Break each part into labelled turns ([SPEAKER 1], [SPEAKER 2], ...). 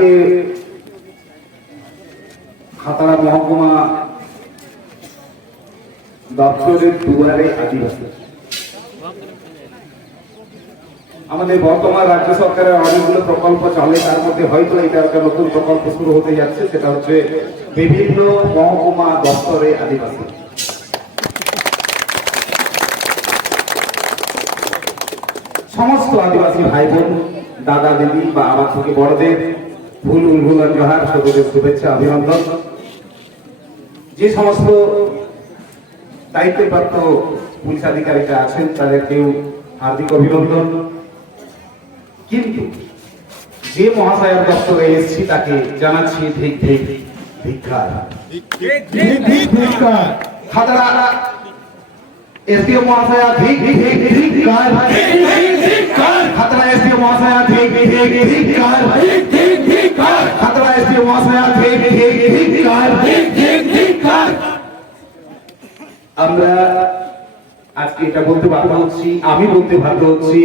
[SPEAKER 1] আজকে খাতাড়া মহকুমা দপ্তরের দুয়ারে আদিবাসী। আমাদের বর্তমান রাজ্য সরকারের অনেকগুলো প্রকল্প চলে, তার মধ্যে হয়তো এটা একটা নতুন প্রকল্প শুরু হতে যাচ্ছে, সেটা হচ্ছে বিভিন্ন মহকুমা দপ্তরে আদিবাসী। সমস্ত আদিবাসী ভাই বোন দাদা, দিদি বা আমার থেকে বড়দের ভুল, উলভুল জোহার সকলের শুভেচ্ছা, অভিনন্দন। যে সমস্ত দায়িত্বপ্রাপ্ত পুলিশ আধিকারিকরা আছেন, তাদেরকেও হার্দিক অভিনন্দন। কিন্তু যে মহাশয়ের দপ্তরে এসেছি, তাকে জানাচ্ছি ঠিক ঠিক ভিক্ষার খাতড়া এসডিও মহাশয়া ঠিক ঠিক ভিক্ষার খাতড়া এসডিও মহাশয়া ঠিক ঠিক ঠিক ঠিক আমরা আজকে এটা বলতে বাধ্য হচ্ছি আমি বলতে বাধ্য হচ্ছি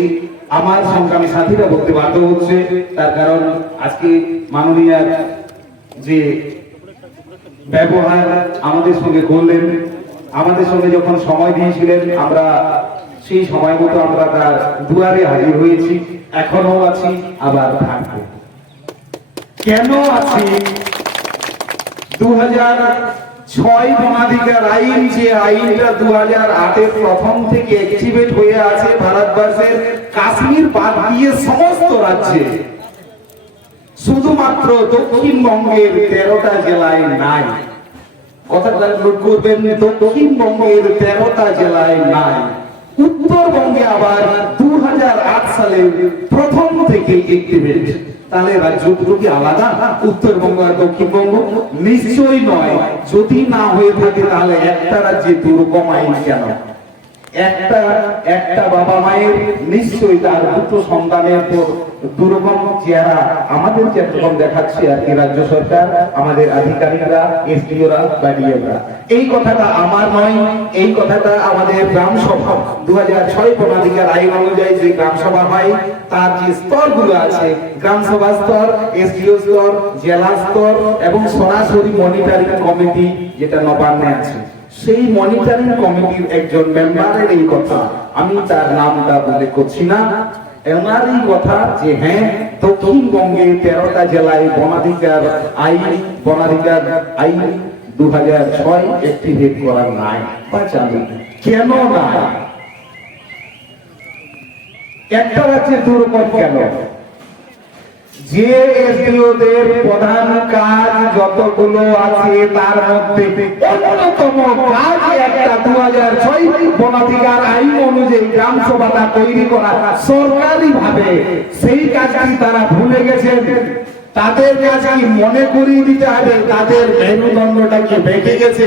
[SPEAKER 1] আমার সংগ্রামী সাথীরা বলতে বাধ্য হচ্ছে তার কারণ আজকে যে ব্যবহার আমাদের সঙ্গে করলেন আমাদের সঙ্গে যখন সময় দিয়েছিলেন আমরা সেই সময় মতো আমরা তার দুয়ারে হাজির হয়েছি এখনও আছি আবার থাকব। কেন আছি? দু হাজার ছয় বনাধিকার আইন যে আইনটা দু হাজার আটের প্রথম থেকে অ্যাক্টিভেট হয়ে আছে ভারতবর্ষের কাশ্মীর বাদ দিয়ে সমস্ত রাজ্যে। শুধুমাত্র দক্ষিণবঙ্গের তেরোটা জেলায় নাই। কথাটা নোট করবেন, দক্ষিণবঙ্গের তেরোটা জেলায় নাই। উত্তরবঙ্গে আবার দু হাজার আট সালে প্রথম থেকে অ্যাক্টিভেট তাহলে রাজ্যগুলো কি আলাদা? উত্তরবঙ্গ আর দক্ষিণবঙ্গ? নিশ্চয়ই নয়। যদি না হয়ে থাকে, তাহলে একটা রাজ্যে দুরকম আইন কেন? একটা একটা বাবা মায়ের নিশ্চয়ই তার দুটো সন্তানের পর দুরকম চেহারা আমাদের যেরকম দেখাচ্ছে আর কি রাজ্য সরকার, আমাদের আধিকারিকরা, এসডিওরা বা ডিএমরা। এই কথাটা আমার নয়, এই কথাটা আমাদের গ্রাম সভা দু হাজার ছয় প্রণাধিকার আইন অনুযায়ী যে গ্রাম সভা হয়, তার যে স্তরগুলো আছে, গ্রাম সভা স্তর, এসডিও স্তর, জেলা স্তর এবং সরাসরি মনিটরিং কমিটি যেটা নবান্নে আছে। সেই মনিটরিং কমিটির একজন মেম্বারের এই কথা। আমি তার নামটা উল্লেখ করছি না। এনার কথা যে হ্যাঁ দক্ষিণবঙ্গে তেরোটা জেলায় বনাধিকার আইন বনাধিকার আইন দু হাজার ছয় করা নাই। কেন না একটা রাজ্যে কেন? যে এসডিওদের প্রধান কাজ যতগুলো আছে তার মধ্যে অন্যতম কাজ একটা দু হাজার ছয় বনাধিকার আইন অনুযায়ী গ্রাম সভাটা তৈরি করা সরকারি ভাবে সেই কাজটি তারা ভুলে গেছেন। তাদের কাছে মনে করিয়ে দিতে হবে, তাদের মেরুদণ্ডটা কি বেঁকে গেছে।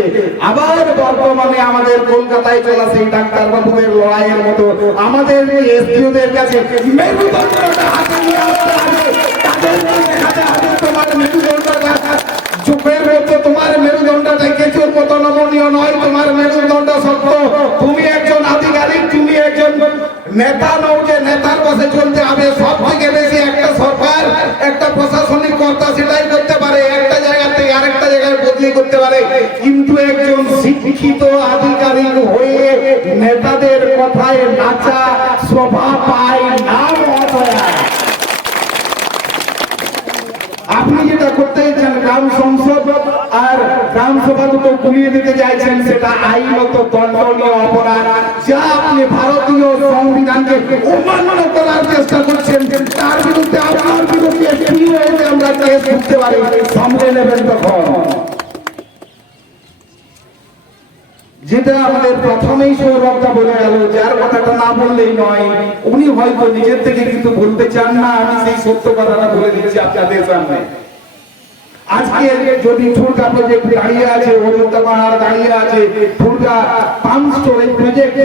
[SPEAKER 1] আবার বর্তমানে আমাদের কলকাতায় চলা সেই ডাক্তার বাবুদের লড়াইয়ের মতো আমাদের এসডিওদের কাছে মেরুদণ্ডটা হাতে নিয়ে আসতে হবে তাদের দেখাতে হবে তোমার মেরুদণ্ডটা চোখের মধ্যে তোমার মেরুদণ্ডটা কেঁচুর মতো নমনীয় নয় তোমার মেরুদণ্ড শক্ত তুমি একজন আধিকারিক তুমি একজন নেতা নও যে নেতার বসে চলতে হবে। সব থেকে বেশি একটা সরকার, একটা প্রশাসনিক কর্তা সেটাই করতে পারে। একটা জায়গা থেকে আরেকটা জায়গায় বদলি করতে পারে। কিন্তু একজন শিক্ষিত আধিকারিক হয়ে নেতাদের কথায় নাচা শোভা পায় না মহাশয়া আপনি যেটা করতে চান গ্রাম সংসদ আর গ্রাম গুলিয়ে দিতে চাইছেন, সেটা আইনত দণ্ডনীয় অপরাধ। যা আপনি ভারতীয় সংবিধানকে অমান্য করার চেষ্টা করছেন, তার বিরুদ্ধে আপনার বিরুদ্ধে আমরা কেস করতে পারি নেবেন তখন। যেটা আমাদের প্রথমেই সৌরভটা বলে গেল, যার কথাটা না বললেই নয়, উনি হয়তো নিজের থেকে কিন্তু বলতে চান না, আমি সেই সত্য কথাটা বলে দিচ্ছি আপনাদের সামনে। আজকে যদি ঠুরকা প্রজেক্ট দাঁড়িয়ে আছে অযোধ্যা পাহাড় দাঁড়িয়ে আছে ঠুরকা পাম্প স্টোরেজ প্রজেক্ট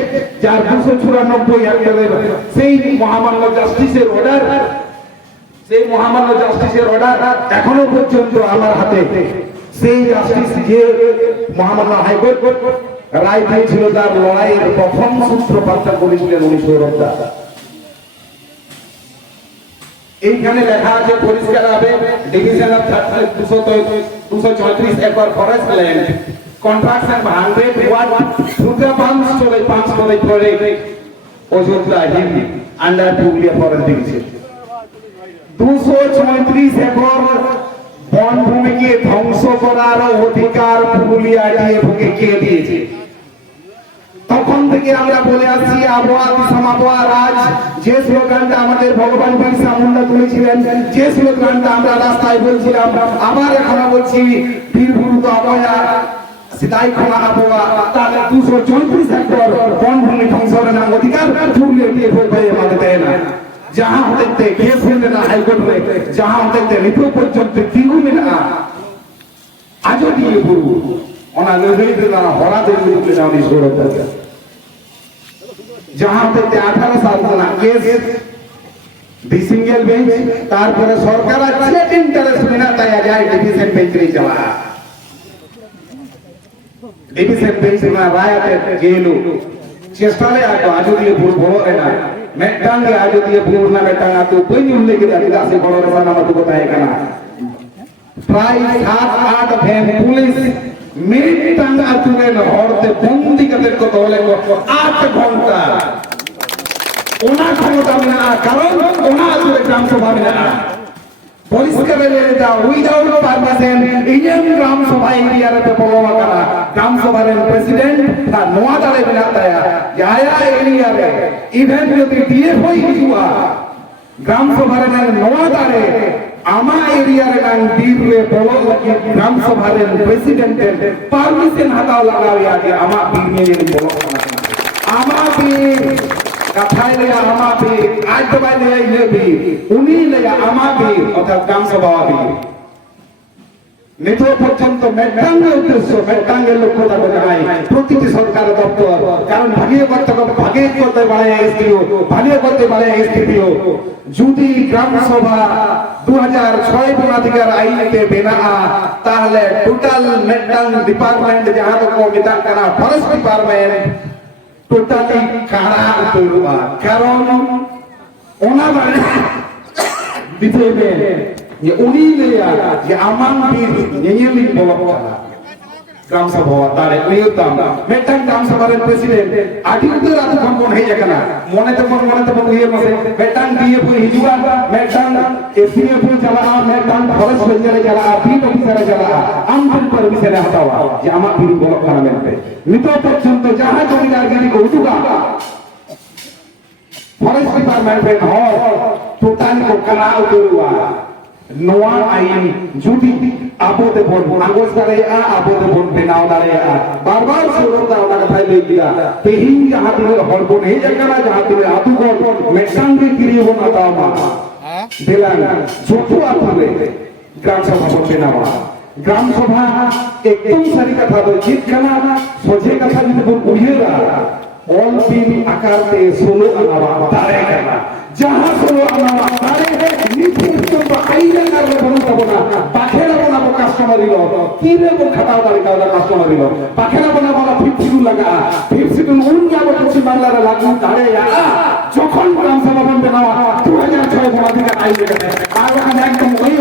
[SPEAKER 1] যার দুশো চুরানব্বই হেক্টরের সেই মহামান্য জাস্টিসের অর্ডার সেই মহামান্য জাস্টিসের অর্ডার এখনও পর্যন্ত আমার হাতে। সেই জাস্টিস যে মহামান্য হাইকোর্ট রায় দিয়েছিল তার লড়াইয়ের প্রথম সূত্রপাতটা করেছিলেন উনি সৌরভ দাস এইখানে লেখা আছে, পরিষ্কার হবে ডিভিশন অফ দুশো দুশো চৌত্রিশ acre forest land construction hundred watt দুটো পাঁচ পাঁচ পড়ে অযোধ্যা হিন্দি আন্ডার পুরুলিয়া ফরেস্ট ডিভিশন দুশো চৌত্রিশ একর বনভূমিকে ধ্বংস করার অধিকার পুরুলিয়া ডিএফকে কে দিয়েছে। থেকে আমরা বলে আসছি আবহাওয়া দিশাম আবহাওয়া রাজ যে স্লোগানটা আমাদের ভগবান বিরসা মুন্ডা তুলেছিলেন যে স্লোগানটা আমরা রাস্তায় বলছিলাম আবার এখনো বলছি বীরভূত আবহাওয়া সিদাই খোলা আবহাওয়া তাহলে দুশো চৌত্রিশ হেক্টর বনভূমি ধ্বংসের নাম অধিকার পুরুলিয়া দিয়ে ভোট আমাদের দেয় না जहां होते थे केस होने ना हाईकोर्ट में जहां होते थे नितो পর্যন্ত তিনু মেনা আজও দিয়ে গুরু ওনা নির্বাহিত না হরা দিয়ে গুরু না উনি সরে থাকে जहाँ पे अठारह साल होना केस, डिसिंगल बेंच तार पर सरकार अच्छे इंटरेस्ट में ना तैयार जाए डिवीज़न बेंच नहीं जवा डिवीज़न बेंच में राय पे गेलो। चेष्टा ले आको तो आज दिए भूल भो है ना। मेटान ले आज दिए भूल ना मेटान आको तो कोई नहीं उल्लेख किया अभी दासी बड़ो रसा नाम तो बताए कना प्राइस हाथ आठ फेम पुलिस ಮಿನಿಟ್ಟಾಂಗ ಆತುಗೇನ ಹೊರತೆ ಬಂದಿಗೆ ತೆರ್ಕೋತವಲೆ ಆಟ್ ಘಂಟಾ ওনা ক্ষমতা মেনা কারণ ওনা আসলে গ্রাম সভা মেনা পরিষ্কার লেনে দা উইদাউট পারমিশন ইনিয়ান গ্রাম সভা এরিয়ার পে পলমা কারা গ্রাম সভার প্রেসিডেন্ট তা নোয়া দারে মেনা তায়া যায়া এরিয়া রে ইভেন যদি ডিএফ হই হিজুয়া গ্রাম সভার নোয়া দারে দালে এরিয়ার এরিয়া রে নাং ডির রে বলো গ্রাম সভার প্রেসিডেন্টের প্রেসিডেন্ট পারমিশন হাতাও লাগাওয়া যে আমার বীর মেরে আমার আমা বীর কথায় লেয়া আমা বীর আজ দবাই লেয়া ইলে বীর উনি লেয়া আমার বীর অর্থাৎ গ্রাম সভা বীর নিত পর্যন্ত মেটাঙ্গের উদ্দেশ্য মেটাঙ্গের লক্ষ্যটা করে নাই। প্রতিটি সরকার দপ্তর। কারণ ভাগিয়ে করতে ভাগিয়ে করতে পারে এসডিও। ভাগিয়ে করতে পারে এসডিপিও। যদি গ্রাম সভা দু হাজার ছয় বনাধিকার আইনতে বেনা, তাহলে টোটাল মেটাং ডিপার্টমেন্ট যাহা তো মেটাং কানা ফরেস্ট ডিপার্টমেন্ট টোটালি কারা উতরুয়া কারণ ওনা নিয়তাম মেটাং গ্রাম সভার প্রেসিডেন্ট, আদি উত্তর আদি কোন হয়ে যাকনা মনে তো মন মনে তো মন ইয়ে মতে মেটাং দিয়ে পই হিজুয়া মেটাং এসিএফ চালা মেটাং ফরেস্ট রেঞ্জারে চালা বিট অফিসারে চালা আমজন পারমিশনে হটাওয়া যে আমার বীর bolok kala মেনতে নিত পর্যন্ত যাহা জমিদার গিরি কৌতুকা ফরেস্ট ডিপার্টমেন্ট রে নোয়া আইন যদি আপদে বন আগজ দাঁড়াইয়া আপদে বন বেনাও দাঁড়াইয়া বারবার সুরতা ওনা কথাই লই গিয়া তেহিন যাহা তুমি হরবন হে জায়গা যাহা তুমি আতুগন মেসাঙ্গে কিরিয়ে বন আতাও মা। দিলান ছোট আতুলে গ্রাম সভা বলছে না গ্রাম সভা একদম সারি কথা বলছি খানা, সোজে কথা যদি বল উড়িয়েরা অল বিন আকারতে ষোলো আনা দাঁড়ে কেনা যাহা ষোলো আনা দাঁড়ে নিচে পর্যন্ত আইলে কারণে বলুন পাবো না। পাখেরা বানাবো কাস্টমার দিল কি রেবো খাটাও দাঁড়ি কাউলা কাস্টমার দিল পাখেরা বানাবো না ফিফটি লাগা। ফিফটি উন যাব, পশ্চিম বাংলার লাগু দাঁড়ে যখন গ্রাম সভা বন্ধ নেওয়া হাজার ছয় বনাধিকার আইন গেছে আর ওখানে একদম করে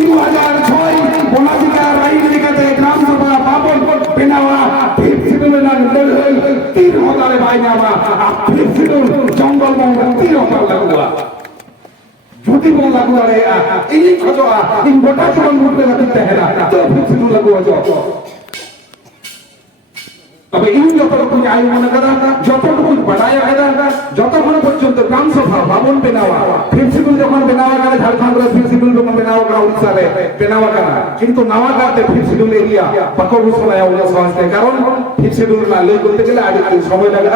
[SPEAKER 1] দু হাজার ছয় বনাধিকার আইন লিখাতে গ্রাম সভা বাবর বেনাওয়া ফির না তিন হাজারে ভাই নামা ফির জঙ্গল মঙ্গল তিন হাজার লাগুয়া যদি বল লাগুয়া রে এই খজা ইন তবে ইন যতটুকু আইন মনে করা যতটুকু বাড়ায় করা, যতক্ষণ পর্যন্ত গ্রাম সভা ভবন বেনাওয়া প্রিন্সিপাল যখন বেনাওয়া করে ঝাড়খণ্ডের প্রিন্সিপাল যখন বেনাওয়া করা উড়িষ্যারে বেনাওয়া করা। কিন্তু নাওয়া কাতে প্রিন্সিপাল এরিয়া পাকর ঘোষণা উড়িয়া সহজতে কারণ প্রিন্সিপাল না লই করতে গেলে আগে আগে সময় লাগে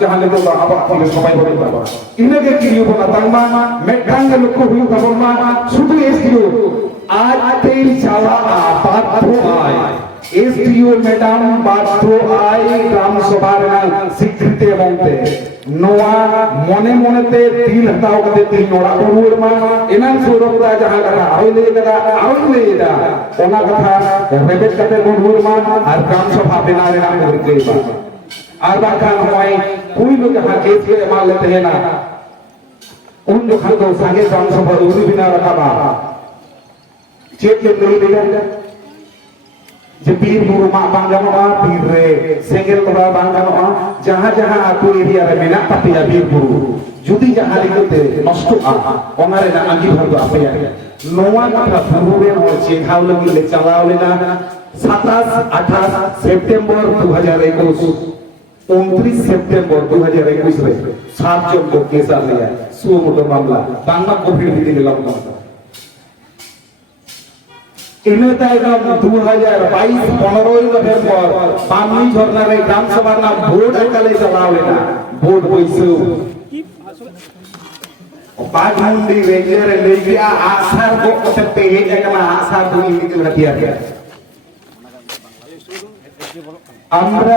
[SPEAKER 1] যাহা লেগে আবার ফলে সবাই বলে পারবা ইনাকে কি নিয়ম না তাংমা মেঘাঙ্গে লক্ষ্য হইল কাবলমা শুধু এসকিও আজ তেল চাওয়া আপাত হয়। એસપીઓ મેડમ બાટ્રો આઈ ગ્રામ સભાના સ્વીકૃતિ મંતે નોવા મોને મોનેતે દિલ હતાવ કદે દિલ નોડા કોરુરમાં એના સુરપતા જહા કથા આવ લે કદા આવ લે દા ઓના કથા રેબેટ કતે કોરુરમાં આર ગ્રામ સભા બેના રેના કોરકેબા આર બાકા હોય કોઈ લો જહા કેસી માલ લેતે હે ના उन लोगों को संगे ग्राम सभा उरी बिना रखा चेक के नहीं दिया যে বীর bang ganoa বীর রে সেঙ্গেল তোরা ganoa যাহা যাহা আতু এরিয়া রে মেনা তাপিয়া বীর বুরু যদি যাহা লিখতে নষ্ট আ অনারে না আগি ভাগ আপেয়া নোয়া কথা ফুরুরে ও চেঘাও লাগিলে চালাও লেনা 27 28 সেপ্টেম্বর 2021 উনত্রিশ সেপ্টেম্বর দু হাজার একুশ রে সাতজন লোক কেস আলিয়া সুমোটো মামলা বাংলা কোভিড ইনে তাইগাম দু হাজার বাইশ, পনেরোই নভেম্বর বামনি ঝর্ণার এই গ্রাম সভার নাম ভোট একালে চালাওলে না, ভোট বইছেও বাঘমুন্ডি, রেঞ্জের লেগিয়া আসার গো কতে হে একলা আসার দুই লিখে হাতিয়া আমরা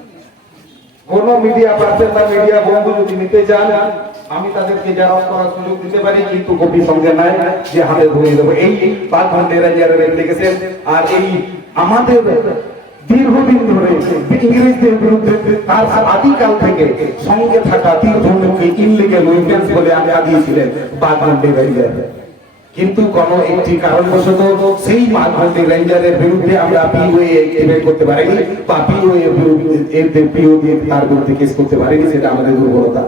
[SPEAKER 1] কোন মিডিয়া পার্সন বা মিডিয়া বন্ধু যদি নিতে চান, আমি তাদেরকে জেরক্স করার সুযোগ দিতে পারি, কিন্তু কপি সঙ্গে নাই, যে হাতে ধরিয়ে দেবো। এই পাঁচ ঘণ্টা রাজিয়ারের অ্যাপ্লিকেশন আর এই আমাদের দীর্ঘদিন ধরে ইংরেজদের বিরুদ্ধে তার আদিকাল থেকে সঙ্গে থাকা তীর্থমুখী ইনলিগেল বলে কিন্তু কোন একটি কারণবশত সেই মাঝমন্ডি রেঞ্জারের বিরুদ্ধে আমরা পিওএ অ্যাক্টিভেট করতে পারিনি বা পিওএ বিরুদ্ধে এর পিও দিয়ে তার বিরুদ্ধে কেস করতে পারিনি, সেটা আমাদের দুর্বলতা।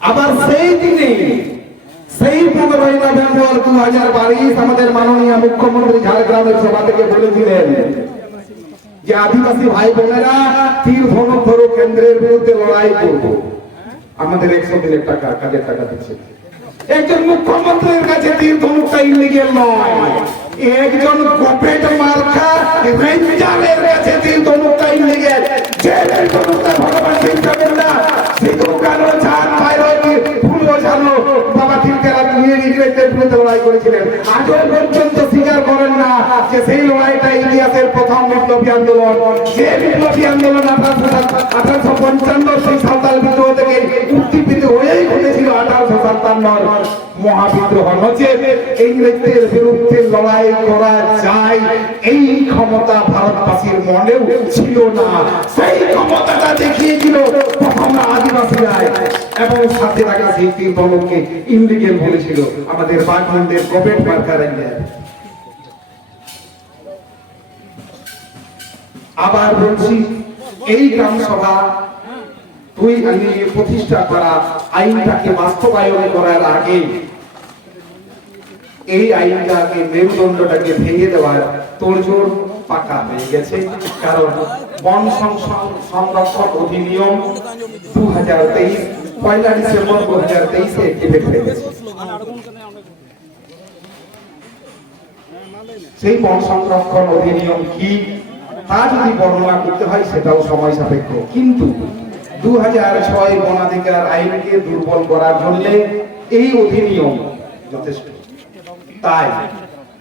[SPEAKER 1] আবার সেই দিনে, সেই পনেরোই নভেম্বর দু হাজার বাইশ আমাদের মাননীয় মুখ্যমন্ত্রী ঝাড়গ্রামের সভা থেকে বলেছিলেন যে আদিবাসী ভাই বোনেরা তীর ধনুক কেন্দ্রের বিরুদ্ধে লড়াই করব। আমাদের একশো দিনের টাকা, কাজের টাকা দিচ্ছে। একজন মুখ্যমন্ত্রীর কাছে তীর ধনুকটা ইলিগেল নয় একজন গোপেট মার্কা রেঞ্জারের কাছে তীর ধনুকটা ইলিগেল যে তীর ধনুকটা ভগবান বিরসা না। সিধু কালো ছাড় পাইরকি ফুল নিয়ে ইংরেজদের বিরুদ্ধে লড়াই করেছিলেন। আজও পর্যন্ত স্বীকার করেন না যে সেই লড়াইটা ইতিহাসের প্রথম বিপ্লবী আন্দোলন। যে বিপ্লবী আন্দোলন আঠারোশো পঞ্চান্ন সেই সাঁওতাল বিদ্রোহ থেকে হয়েই ঘটেছিল আঠারোশো সাতান্ন মহাবিদ্রোহ। ইংরেজদের বিরুদ্ধে লড়াই করা যায়। এই ক্ষমতা ভারতবাসীর মনেও ছিল না। সেই ক্ষমতাটা দেখিয়েছিল প্রথম আদিবাসীরা এবং সাথে থাকা সেই তিন দলকে ইন্ডিগেল বলেছিল। আমাদের বাগমন্ডের গভর্নমেন্ট মার্কার আবার বলছি, এই গ্রাম সভা তুই আমি প্রতিষ্ঠা করা আইনটাকে বাস্তবায়ন করার আগে এই আইনটাকে মেরুদণ্ডটাকে ভেঙে দেওয়ার তোড়জোড় পাকা হয়ে গেছে। কারণ বন সংরক্ষণ অধিনিয়ম দু হাজার তেইশ পয়লা ডিসেম্বর দু হাজার তেইশে এফেক্ট হয়ে সেই বন সংরক্ষণ অধিনিয়ম কি, তা যদি বর্ণনা করতে হয়, সেটাও সময় সাপেক্ষ। কিন্তু দু হাজার ছয় বনাধিকার আইনকে দুর্বল করার জন্য এই অধিনিয়ম যথেষ্ট। তাই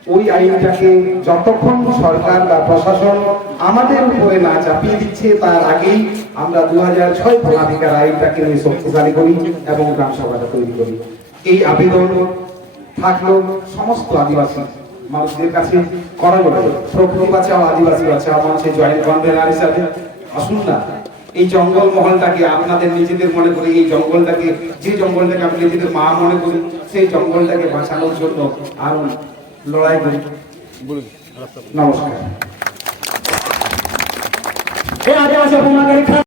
[SPEAKER 1] ওই আইনটাকে যতক্ষণ সরকার বা প্রশাসন আমাদের উপরে না চাপিয়ে দিচ্ছে, তার আগেই আমরা দু হাজার ছয় বনাধিকার আইনটাকে নিয়ে শক্তিশালী করি এবং গ্রাম সভাটা তৈরি করি। এই আবেদন থাকল সমস্ত আদিবাসী মানুষদের কাছে করা যাবে প্রকৃতি বাঁচাও, আদিবাসী বাঁচাও মঞ্চে জয়েন্ট কনভেনার হিসাবে আসুন না। এই জঙ্গল মহলটাকে আপনাদের নিজেদের মনে করে, এই জঙ্গলটাকে, যে জঙ্গলটাকে আপনি নিজেদের মা মনে করি সেই জঙ্গলটাকে বাঁচানোর জন্য আরও লড়াই করি। নমস্কার।
[SPEAKER 2] এই আদিবাসী অপমানকারী